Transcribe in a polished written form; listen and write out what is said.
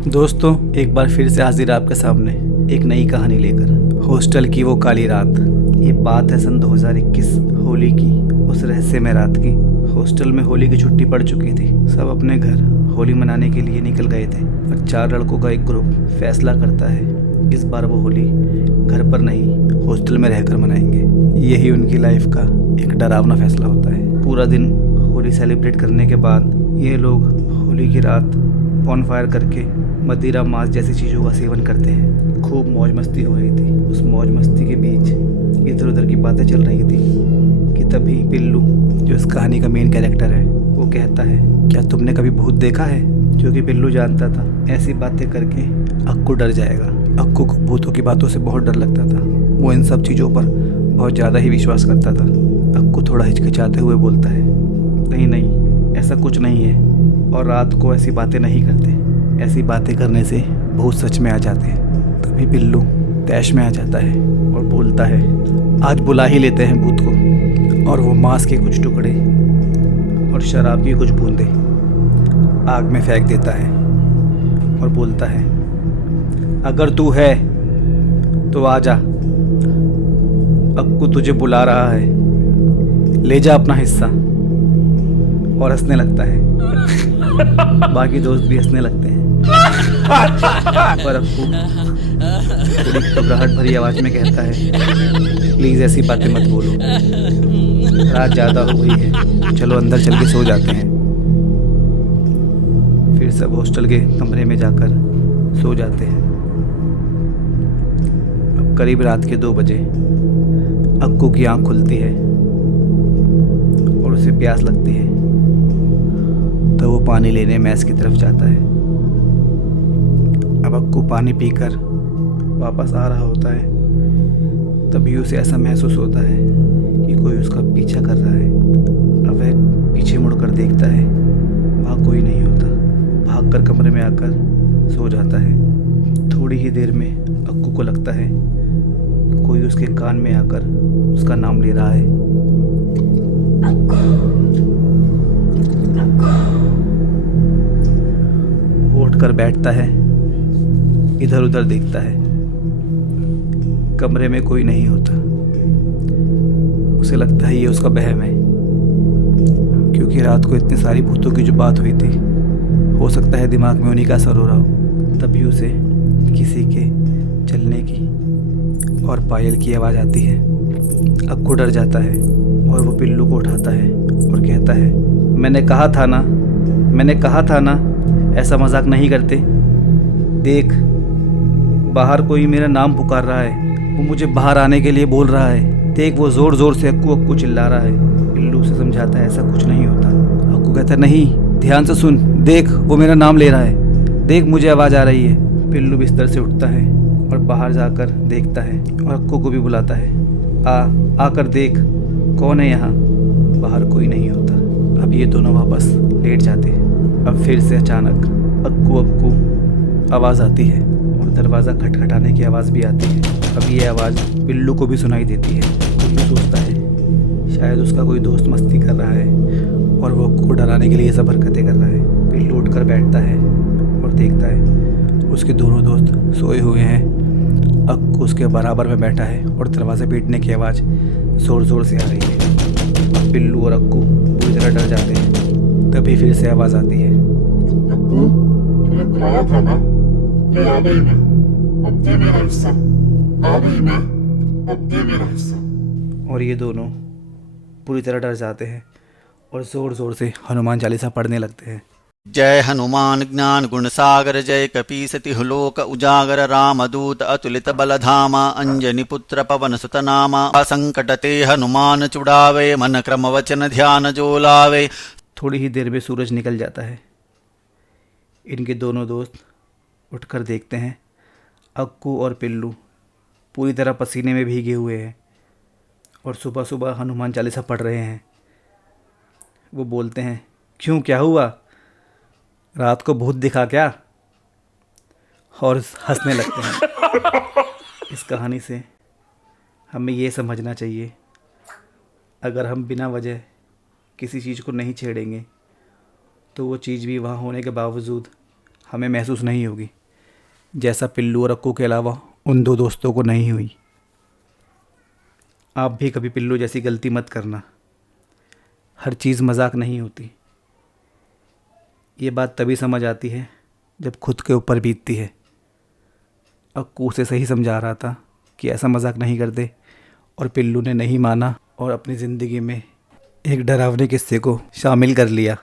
दोस्तों, एक बार फिर से हाजिर आपके सामने एक नई कहानी लेकर। हॉस्टल की वो काली रात। ये बात है सन 2021 होली की, उस रहस्यमय रात की। हॉस्टल में होली की छुट्टी पड़ चुकी थी। सब अपने घर होली मनाने के लिए निकल गए थे, पर 4 लड़कों का एक ग्रुप फैसला करता है इस बार वो होली घर पर नहीं, हॉस्टल में रहकर मनाएंगे। यही उनकी लाइफ का एक डरावना फैसला होता है। पूरा दिन होली सेलिब्रेट करने के बाद ये लोग होली की रात बॉनफायर करके मदिरा मांस जैसी चीज़ों का सेवन करते हैं। खूब मौज मस्ती हो रही थी। उस मौज मस्ती के बीच इधर उधर की बातें चल रही थी कि तभी पिल्लू, जो इस कहानी का मेन कैरेक्टर है, वो कहता है, क्या तुमने कभी भूत देखा है? क्योंकि पिल्लू जानता था ऐसी बातें करके अक्कू डर जाएगा। अक्कू को भूतों की बातों से बहुत डर लगता था। वो इन सब चीज़ों पर बहुत ज़्यादा ही विश्वास करता था। अक्कू थोड़ा हिचकिचाते हुए बोलता है, नहीं नहीं, ऐसा कुछ नहीं है, और रात को ऐसी बातें नहीं करते। ऐसी बातें करने से भूत सच में आ जाते हैं। तभी पिल्लू तैश में आ जाता है और बोलता है, आज बुला ही लेते हैं भूत को। और वो मांस के कुछ टुकड़े और शराब की कुछ बूंदें आग में फेंक देता है और बोलता है, अगर तू है तो आ जा, अक्कू तुझे बुला रहा है, ले जा अपना हिस्सा। और हंसने लगता है। बाकी दोस्त भी हंसने लगते हैं। पर अक्कू थोड़ी घबराहट भरी आवाज में कहता है, प्लीज ऐसी बातें मत बोलो, रात ज्यादा हो गई है, चलो अंदर चल के सो जाते हैं। फिर सब हॉस्टल के कमरे में जाकर सो जाते हैं। अब करीब रात के 2 बजे अक्कू की आंख खुलती है और उसे प्यास लगती है, तो वो पानी लेने मैस की तरफ जाता है। अब अक्कू पानी पीकर वापस आ रहा होता है, तभी उसे ऐसा महसूस होता है कि कोई उसका पीछा कर रहा है। अब वह पीछे मुड़कर देखता है, वहाँ कोई नहीं होता। भागकर कमरे में आकर सो जाता है। थोड़ी ही देर में अक्कू को लगता है कोई उसके कान में आकर उसका नाम ले रहा है। वो उठकर बैठता है, इधर उधर देखता है, कमरे में कोई नहीं होता। उसे लगता है ये उसका वहम है, क्योंकि रात को इतनी सारी भूतों की जो बात हुई थी, हो सकता है दिमाग में उन्हीं का असर हो रहा हो। तभी उसे किसी के चलने की और पायल की आवाज़ आती है। अक्कू डर जाता है और वो पिल्लू को उठाता है और कहता है, मैंने कहा था ना, ऐसा मजाक नहीं करते। देख, बाहर कोई मेरा नाम पुकार रहा है, वो मुझे बाहर आने के लिए बोल रहा है। देख, वो जोर जोर से अक्कू अक्कू चिल्ला रहा है। पिल्लू से समझाता है ऐसा कुछ नहीं होता। अक्कू कहता है, नहीं, ध्यान से सुन, देख वो मेरा नाम ले रहा है, देख मुझे आवाज़ आ रही है। पिल्लू बिस्तर से उठता है और बाहर जाकर देखता है और अक्कू को भी बुलाता है, आकर देख कौन है यहाँ। बाहर कोई नहीं होता। अब ये दोनों वापस लेट जाते हैं। अब फिर से अचानक अक्कू अक्कू आवाज़ आती है और दरवाज़ा खटखटाने की आवाज़ भी आती है। अब ये आवाज़ पिल्लू को भी सुनाई देती है। पिल्लू सोचता है शायद उसका कोई दोस्त मस्ती कर रहा है और वो अक्कू को डराने के लिए ये सब हरकतें कर रहा है। पिल्लू उठकर बैठता है और देखता है उसके दोनों दोस्त सोए हुए हैं। अक्कू उसके बराबर में बैठा है और दरवाज़ा पीटने की आवाज़ ज़ोर ज़ोर से आ रही है। अब पिल्लू और अक्कू पूरी तरह डर जाते हैं। तभी फिर से आवाज़ आती है, अक्कू, तुम्हें बुलाया था ना, ले आ गई मैं, अब दे मेरा हिस्सा, आ गई मैं, अब दे मेरा हिस्सा। और ये दोनों पूरी तरह डर जाते हैं और ज़ोर ज़ोर से हनुमान चालीसा पढ़ने लगते हैं। जय हनुमान ज्ञान गुण सागर, जय कपीस तिहु लोक उजागर, रामदूत अतुलित बल धामा, अंजनी पुत्र पवन सुत नामा, संकट ते हनुमान छुड़ावे, मन क्रम वचन ध्यान जो लावे। थोड़ी ही देर में सूरज निकल जाता है। इनके दोनों दोस्त उठकर देखते हैं अक्कू और पिल्लू पूरी तरह पसीने में भीगे हुए हैं और सुबह सुबह हनुमान चालीसा पढ़ रहे हैं। वो बोलते हैं, क्यों, क्या हुआ, रात को भूत दिखा क्या? और हंसने लगते हैं। इस कहानी से हमें ये समझना चाहिए, अगर हम बिना वजह किसी चीज़ को नहीं छेड़ेंगे तो वो चीज़ भी वहाँ होने के बावजूद हमें महसूस नहीं होगी, जैसा पिल्लू और अक्कू के अलावा उन 2 दोस्तों को नहीं हुई। आप भी कभी पिल्लू जैसी गलती मत करना। हर चीज़ मजाक नहीं होती। ये बात तभी समझ आती है जब खुद के ऊपर बीतती है। अक्कू उसे सही समझा रहा था कि ऐसा मजाक नहीं करते, और पिल्लू ने नहीं माना और अपनी ज़िंदगी में एक डरावने किस्से को शामिल कर लिया।